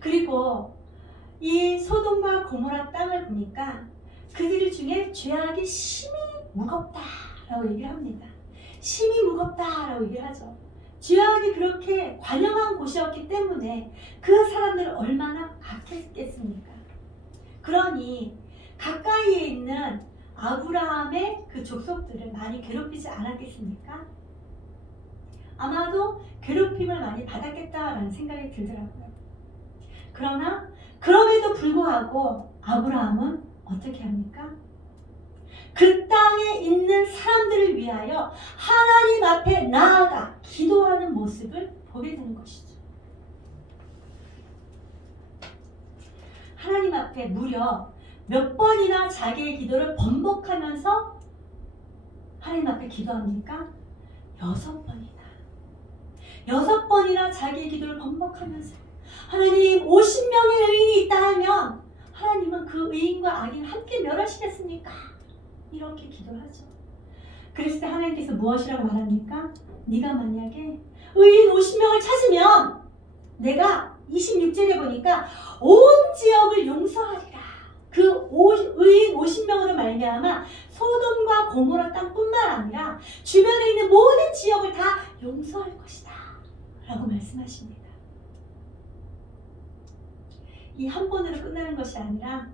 그리고 이 소돔과 고모라 땅을 보니까 그들 중에 죄악이 심히 무겁다라고 얘기를 합니다. 심히 무겁다라고 얘기를 하죠. 죄악이 그렇게 관영한 곳이었기 때문에 그 사람들을 얼마나 악했겠습니까? 그러니 가까이에 있는 아브라함의 그 족속들을 많이 괴롭히지 않았겠습니까? 아마도 괴롭힘을 많이 받았겠다라는 생각이 들더라고요. 그러나 그럼에도 불구하고 아브라함은 어떻게 합니까? 그 땅에 있는 사람들을 위하여 하나님 앞에 나아가 기도하는 모습을 보게 되는 것이죠. 하나님 앞에 무려 몇 번이나 자기의 기도를 번복하면서 하나님 앞에 기도합니까? 6번이나. 6번이나 자기의 기도를 번복하면서 하나님 50명의 의인이 있다 하면 하나님은 그 의인과 악인을 함께 멸하시겠습니까? 이렇게 기도하죠. 그랬을 때 하나님께서 무엇이라고 말합니까? 네가 만약에 의인 50명을 찾으면 내가 26절에 보니까 온 지역을 용서하리라. 그 의인 50명으로 말미암아 소돔과 고모라 땅뿐만 아니라 주변에 있는 모든 지역을 다 용서할 것이다 라고 말씀하십니다. 이 한 번으로 끝나는 것이 아니라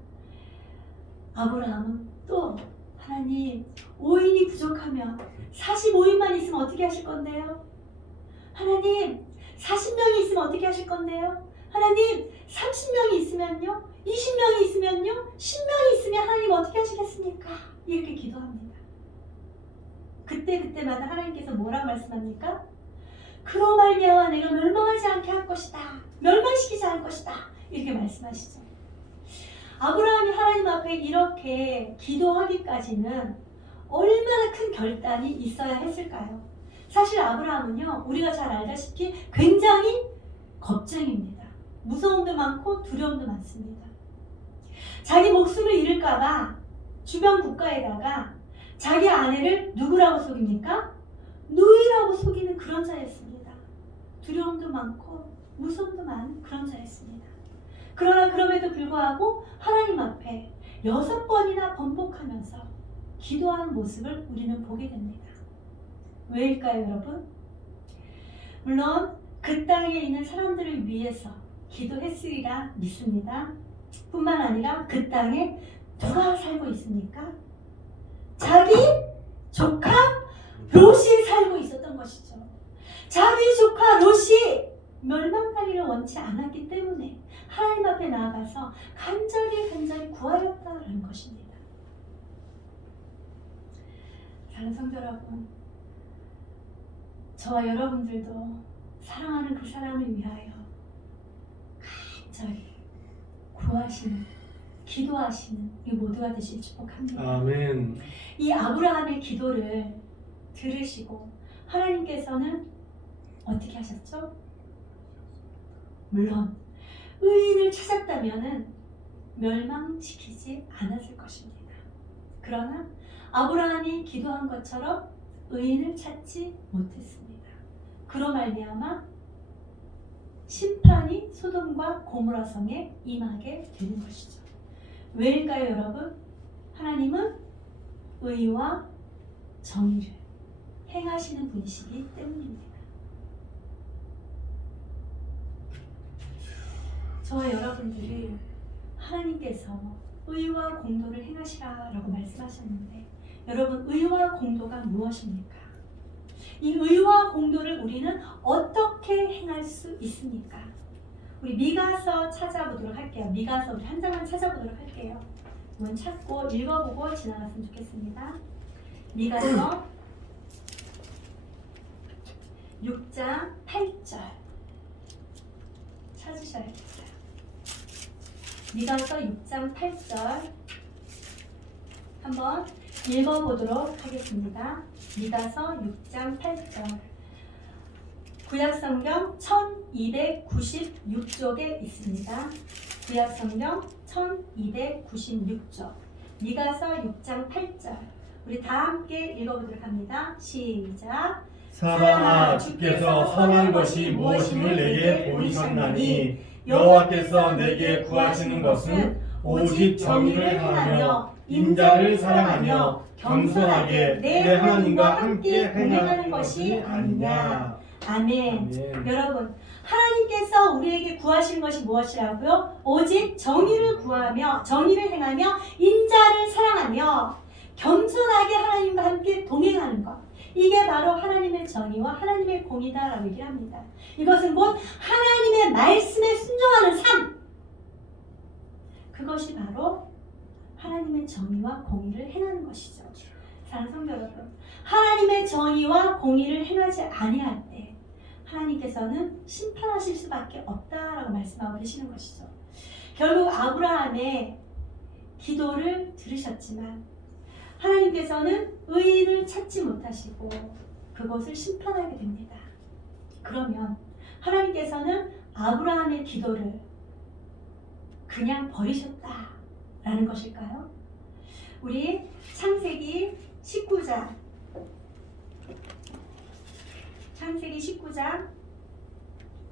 아브라함은 또 하나님 5인이 부족하면 45인만 있으면 어떻게 하실 건데요? 하나님 40명이 있으면 어떻게 하실 건데요? 하나님 30명이 있으면요? 20명이 있으면요? 10명이 있으면 하나님 어떻게 하시겠습니까? 이렇게 기도합니다. 그때마다 하나님께서 뭐라고 말씀합니까? 그로 말미암아 내가 멸망하지 않게 할 것이다. 멸망시키지 않을 것이다. 이렇게 말씀하시죠. 아브라함이 하나님 앞에 이렇게 기도하기까지는 얼마나 큰 결단이 있어야 했을까요? 사실 아브라함은요, 우리가 잘 알다시피 굉장히 겁쟁입니다. 무서움도 많고 두려움도 많습니다. 자기 목숨을 잃을까봐 주변 국가에다가 자기 아내를 누구라고 속입니까? 누이라고 속이는 그런 자였습니다. 두려움도 많고 무서움도 많은 그런 자였습니다. 그러나 그럼에도 불구하고 하나님 앞에 6번이나 번복하면서 기도하는 모습을 우리는 보게 됩니다. 왜일까요, 여러분? 물론 그 땅에 있는 사람들을 위해서 기도했으리라 믿습니다. 뿐만 아니라 그 땅에 누가 살고 있습니까? 자기 조카 롯이 살고 있었던 것이죠. 자기 조카 롯이 멸망하기를 원치 않았기 때문에 하나님 앞에 나아가서 간절히 구하였다는 것입니다. 사랑하는 성도 여러분, 저와 여러분들도 사랑하는 그 사람을 위하여 간절히 구하시는, 기도하시는 이 모두가 되실 축복합니다. 아멘. 이 아브라함의 기도를 들으시고 하나님께서는 어떻게 하셨죠? 물론 의인을 찾았다면 멸망시키지 않았을 것입니다. 그러나 아브라함이 기도한 것처럼 의인을 찾지 못했습니다. 그로 말미암아 심판이 소돔과 고모라 성에 임하게 되는 것이죠. 왜일까요, 여러분? 하나님은 의와 정의를 행하시는 분이시기 때문입니다. 저와 여러분들이 하나님께서 의와 공도를 행하시라라고 말씀하셨는데 여러분 의와 공도가 무엇입니까? 이 의와 공도를 우리는 어떻게 행할 수 있습니까? 우리 미가서 찾아보도록 할게요. 미가서 우리 한 장만 찾아보도록 할게요. 이건 찾고 읽어보고 지나갔으면 좋겠습니다. 미가서 6장 8절 찾으셔야겠어요. 미가서 6장 8절 한번 읽어보도록 하겠습니다. 미가서 6장 8절 구약성경 1296쪽에 있습니다. 구약성경 1296쪽 미가서 6장 8절 우리 다 함께 읽어보도록 합니다. 시작. 사람아 주께서 선한 것이 무엇임을 내게 보이셨나니 여호와께서 내게 구하시는 것은 오직 정의를 행하며 인자를 사랑하며 겸손하게 내 하나님과 함께 행하는 것이 아니냐. 아멘. 아멘. 여러분 하나님께서 우리에게 구하신 것이 무엇이라고요? 오직 정의를 구하며 정의를 행하며 인자를 사랑하며 겸손하게 하나님과 함께 동행하는 것. 이게 바로 하나님의 정의와 하나님의 공의다라고 얘기를 합니다. 이것은 곧 하나님의 말씀에 순종하는 삶. 그것이 바로 하나님의 정의와 공의를 행하는 것이죠. 사랑하는 성도 여러분, 하나님의 정의와 공의를 행하지 아니할 때 하나님께서는 심판하실 수밖에 없다라고 말씀하고 계시는 것이죠. 결국 아브라함의 기도를 들으셨지만 하나님께서는 의인을 찾지 못하시고 그것을 심판하게 됩니다. 그러면 하나님께서는 아브라함의 기도를 그냥 버리셨다라는 것일까요? 우리 창세기 19장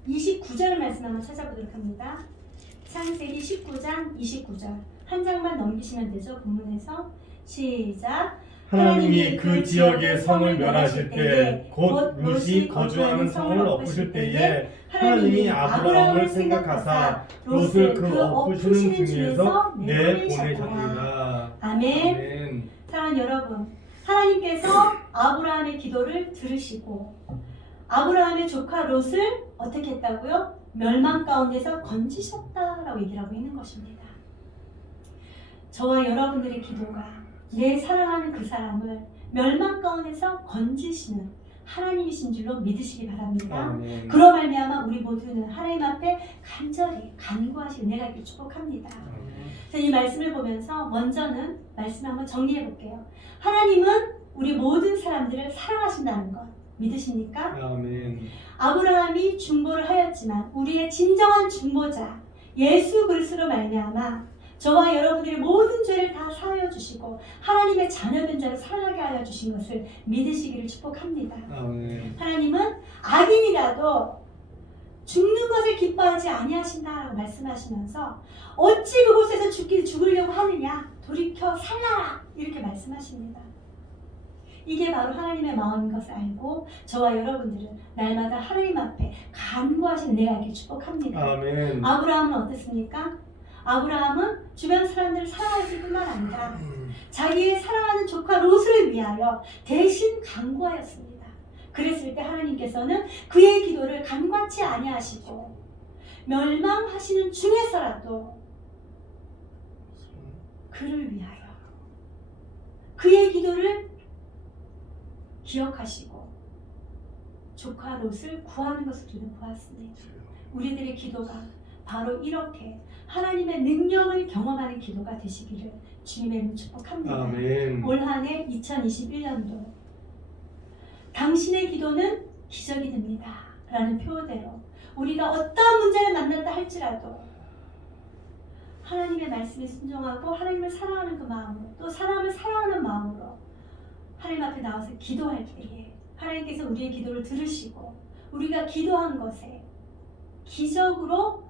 29절 말씀 한번 찾아보도록 합니다. 창세기 19장 29절 한 장만 넘기시면 되죠. 본문에서 시작. 하나님이 그 지역의 성을 멸하실 때에 곧 롯이 거주하는 성을 엎으실 때에 하나님이 아브라함을 생각하사 롯을 그 엎으시는 중에서 내보내셨느니라. 아멘. 아멘. 사랑하는 여러분, 하나님께서 아브라함의 기도를 들으시고 아브라함의 조카 롯을 어떻게 했다고요? 멸망 가운데서 건지셨다라고 얘기를 하고 있는 것입니다. 저와 여러분들의 기도가 내 사랑하는 그 사람을 멸망 가운데서 건지시는 하나님이신 줄로 믿으시기 바랍니다. 아멘. 그로 말미암아 우리 모두는 하나님 앞에 간절히 간구하시 은혜가 있길 축복합니다. 이 말씀을 보면서 먼저는 말씀 한번 정리해 볼게요. 하나님은 우리 모든 사람들을 사랑하신다는 것 믿으십니까? 아멘. 아브라함이 중보를 하였지만 우리의 진정한 중보자 예수 그리스도로 말미암아 저와 여러분들의 모든 죄를 다 사하여 주시고 하나님의 자녀된 자를 사랑하게 하여 주신 것을 믿으시기를 축복합니다. 아멘. 하나님은 악인이라도 죽는 것을 기뻐하지 아니하신다라고 말씀하시면서 어찌 그곳에서 죽으려고 하느냐 돌이켜 살라라 이렇게 말씀하십니다. 이게 바로 하나님의 마음인 것을 알고 저와 여러분들은 날마다 하나님 앞에 간구하시는 내가 있길 축복합니다. 아멘. 아브라함은 어땠습니까? 아브라함은 주변 사람들을 사랑했을 뿐만 아니라 자기의 사랑하는 조카 롯을 위하여 대신 간구하였습니다. 그랬을 때 하나님께서는 그의 기도를 간과치 아니하시고 멸망하시는 중에서라도 그를 위하여 그의 기도를 기억하시고 조카 롯을 구하는 것을 우리는 보았습니다. 우리들의 기도가 바로 이렇게 하나님의 능력을 경험하는 기도가 되시기를 주님의 이름으로 축복합니다. 아멘. 올 한 해 2021년도 당신의 기도는 기적이 됩니다 라는 표어대로 우리가 어떤 문제를 만났다 할지라도 하나님의 말씀에 순종하고 하나님을 사랑하는 그 마음으로 또 사람을 사랑하는 마음으로 하나님 앞에 나와서 기도할 때에 하나님께서 우리의 기도를 들으시고 우리가 기도한 것에 기적으로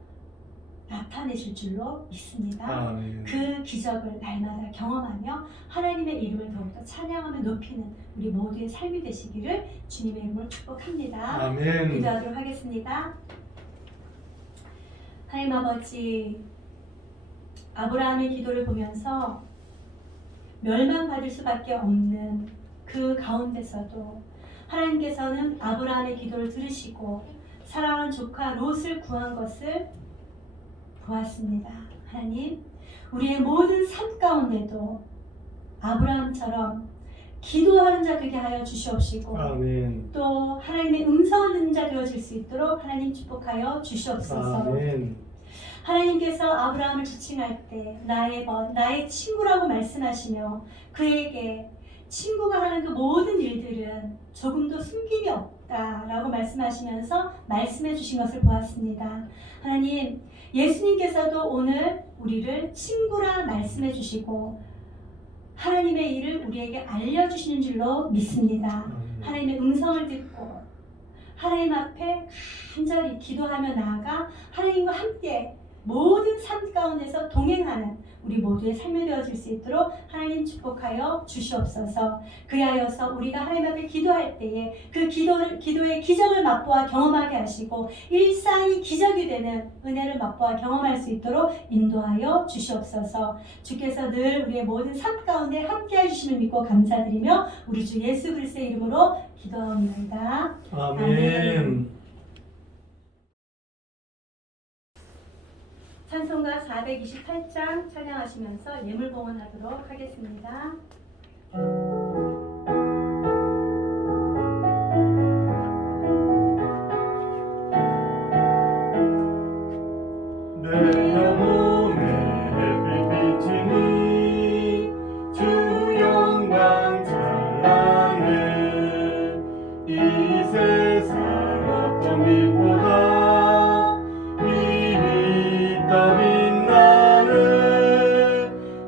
나타내실 줄로 믿습니다. 아멘. 그 기적을 날마다 경험하며 하나님의 이름을 더욱더 찬양하며 높이는 우리 모두의 삶이 되시기를 주님의 이름으로 축복합니다. 아멘. 기도하도록 하겠습니다. 하나님 아버지, 아브라함의 기도를 보면서 멸망받을 수밖에 없는 그 가운데서도 하나님께서는 아브라함의 기도를 들으시고 사랑하는 조카 롯을 구한 것을 보았습니다. 하나님, 우리의 모든 삶 가운데도 아브라함처럼 기도하는 자 되게 하여 주시옵시고 아멘. 또 하나님의 음성을 듣는 자 되어질 수 있도록 하나님 축복하여 주시옵소서. 아멘. 하나님께서 아브라함을 지칭할 때 나의 친구라고 말씀하시며 그에게 친구가 하는 그 모든 일들은 조금도 숨김이 없다라고 말씀하시면서 말씀해 주신 것을 보았습니다. 하나님, 예수님께서도 오늘 우리를 친구라 말씀해 주시고 하나님의 일을 우리에게 알려주시는 줄로 믿습니다. 하나님의 음성을 듣고 하나님 앞에 간절히 기도하며 나아가 하나님과 함께 모든 삶 가운데서 동행하는 우리 모두의 삶이 되어질 수 있도록 하나님 축복하여 주시옵소서. 그리하여서 우리가 하나님 앞에 기도할 때에 그 기도의 기적을 맛보아 경험하게 하시고 일상이 기적이 되는 은혜를 맛보아 경험할 수 있도록 인도하여 주시옵소서. 주께서 늘 우리의 모든 삶 가운데 함께해 주심을 믿고 감사드리며 우리 주 예수 그리스도의 이름으로 기도합니다. 아멘. 찬송가 428장 찬양하시면서 예물봉헌하도록 하겠습니다. 내 영혼의 햇빛 비치니 주 영광 찬란해. 이 세상 어떤 빛보다 더 빛나는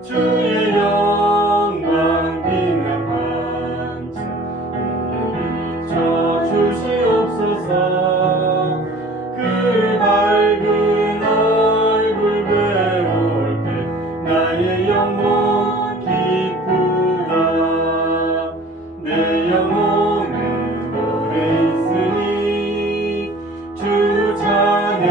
주의 영광 빛난 반짝 내게 비춰 주시옵소서. 그 밝은 얼굴 배울 때 나의 영혼 기쁘다. 내 영혼에 노래 있으니 주 찬양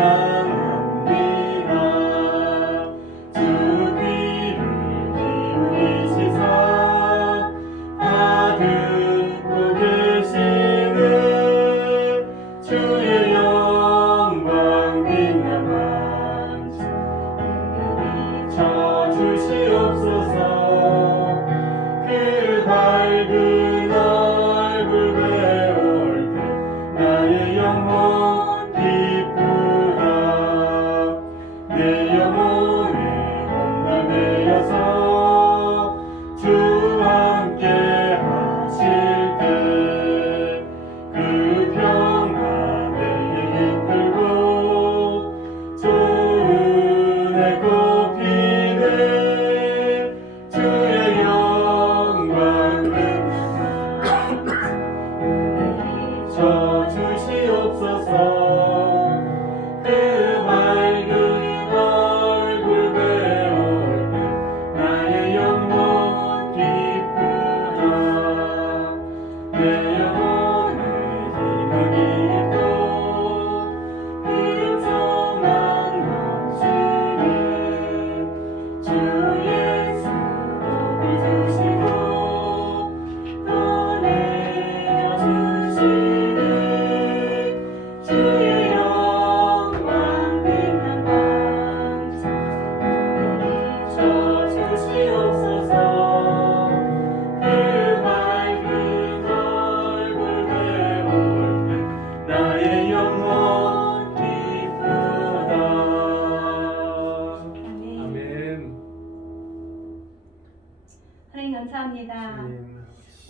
감사합니다.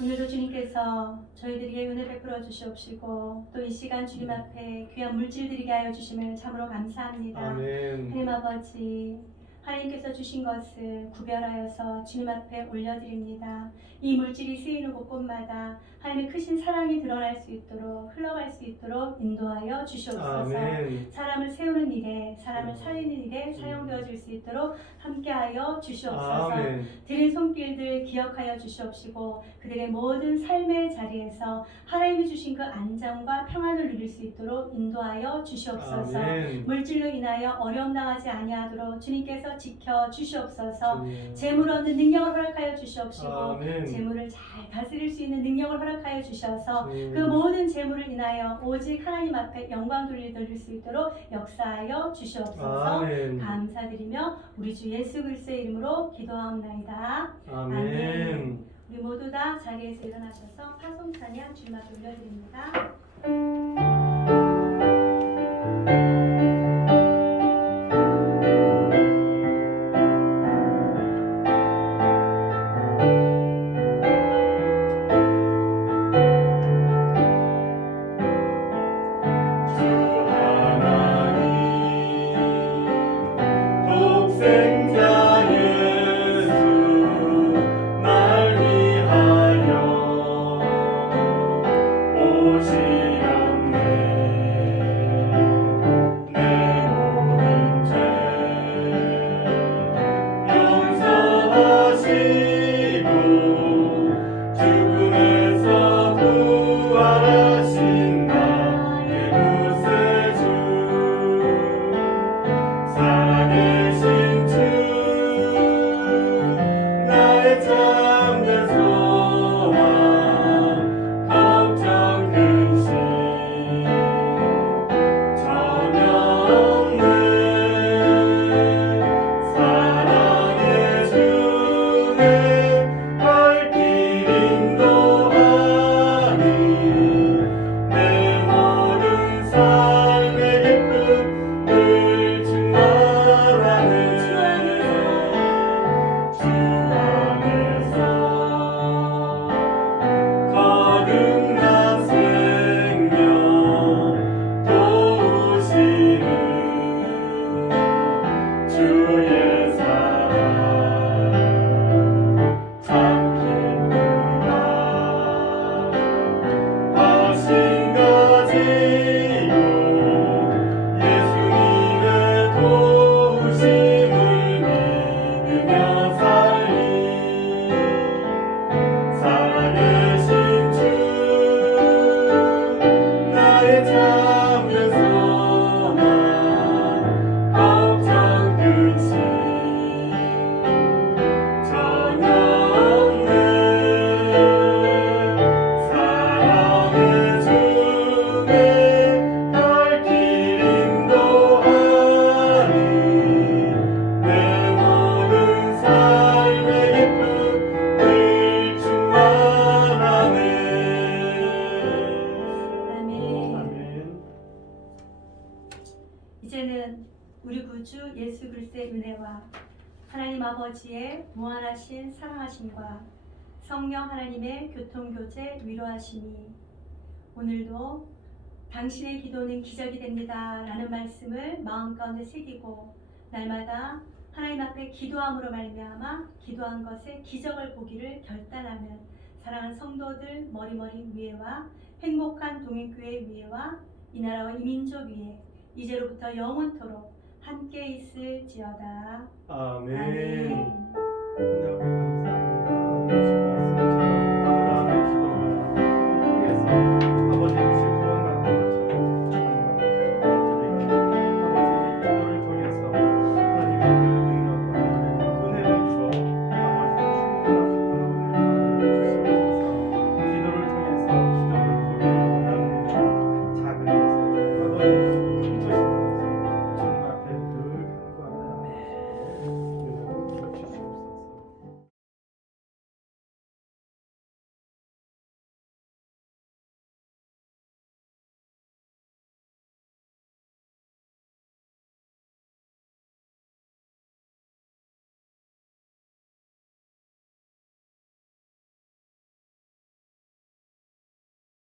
오늘도 주님께서 저희들에게 은혜 베풀어 주시옵시고 또 이 시간 주님 앞에 귀한 물질 드리게 하여 주심을 참으로 감사합니다. 아멘. 하나님 아버지, 하나님께서 주신 것을 구별하여서 주님 앞에 올려드립니다. 이 물질이 쓰이는 곳곳마다 하나님의 크신 사랑이 드러날 수 있도록 흘러갈 수 있도록 인도하여 주시옵소서. 아멘. 사람을 세우는 일에 사람을 살리는 일에 사용되어질 수 있도록 함께하여 주시옵소서. 아멘. 드린 손길들 기억하여 주시옵시고 그들의 모든 삶의 자리에서 하나님이 주신 그 안정과 평안을 누릴 수 있도록 인도하여 주시옵소서. 아멘. 물질로 인하여 어려움 당하지 아니하도록 주님께서 지켜 주시옵소서. 주님. 재물 얻는 능력을 허락하여 주시옵시고 아멘. 재물을 잘 다스릴 수 있는 능력을 허락하여 주셔서 주님. 그 모든 재물을 인하여 오직 하나님 앞에 영광 돌릴 수 있도록 역사하여 주시옵소서. 아멘. 감사드리며 우리 주 예수 그리스도의 이름으로 기도하옵나이다. 아멘. 우리 모두 다 자리에서 일어나셔서 파송 찬양 주님 앞에 올려드립니다. 독생자 예수 날 위하여 오시렸네. 내 모든 죄 용서하시고 죽음에서 부활하신 나의 구세주 살아계신 주 나의 참된 소망 걱정 근심 전혀 없네. 사랑의 주의 발길 인도하니 내 모든 삶의 기쁨을 충만하네. 주 안에서 거듭난 생명 도우시는 주의 사랑 참 기쁘다. 화신 가지고 예수님의 도우심을 믿으며 살리 살아계신 주 나의 참된 소망 걱정 근심 전혀 없네. 사랑의 주의 발길 인도하니 내 모든 삶의 기쁨을 충만하네. 아멘. 아멘. 이제는 우리 구주 예수 그리스도의 은혜와 하나님 아버지의 무한하신 사랑하심과 성령 하나님의 교통교제 위로하심이 오늘도 당신의 기도는 기적이 됩니다 라는 말씀을 마음 가운데 새기고 날마다 하나님 앞에 기도함으로 말미암아 기도한 것에 기적을 보기를 결단하는 사랑하는 성도들 머리머리 위에와 행복한 동행교회 위에와 이 나라와 이 민족 위에 이제로부터 영원토록 함께 있을지어다. 아멘. 아멘. 하나님 감사합니다.